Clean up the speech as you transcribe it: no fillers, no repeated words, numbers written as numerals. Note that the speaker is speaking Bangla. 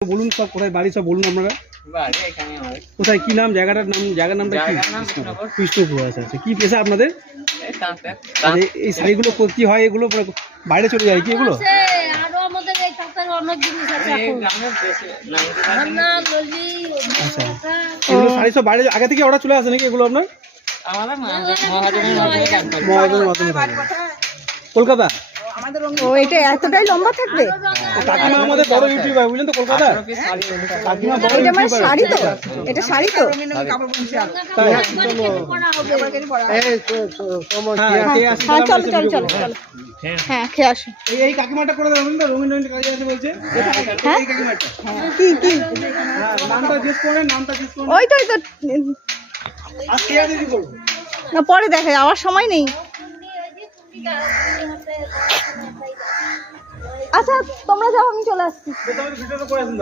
বলুন সব কোথায় বাড়ি সব বলুন আপনারা। কোথায় কি নাম জায়গাটার নামটা কি? কৃষ্ণপুর। আচ্ছা আচ্ছা। কি পেশা আপনাদের? এই শাড়িগুলো কি হয় এগুলো বাইরে চলে যায় কি এগুলো? আচ্ছা এগুলো শাড়ি সব বাইরে আগে থেকে অর্ডার চলে আসে নাকি এগুলো আপনার? কলকাতা। ও এটা এতটাই লম্বা থাকবে? কাকিমা আমাদের বড় ইউটিউবার বুঝলেন তো, কলকাতা কাকিমা বড় এটা মানে ইউটিউবার। শাড়ি তো? এটা শাড়ি তো? হ্যাঁ চলো চলো চলো চলো। হ্যাঁ খেয়ে আসো। এই কাকিমাটা করে দেবেন তো, রঙিন রঙিন কাজে আছে বলছে। এই কাকিমাটা কি কি হ্যাঁ নামটা জিজ্ঞেস করেন, নামটা জিজ্ঞেস করেন। ওই তো ওই তো আর কে আছে কি করব না, পরে দেখা যাওয়ার সময় নেই। আচ্ছা তোমরা যাও, আমি চলে আসছি। ভিডিওটা করে আসুন।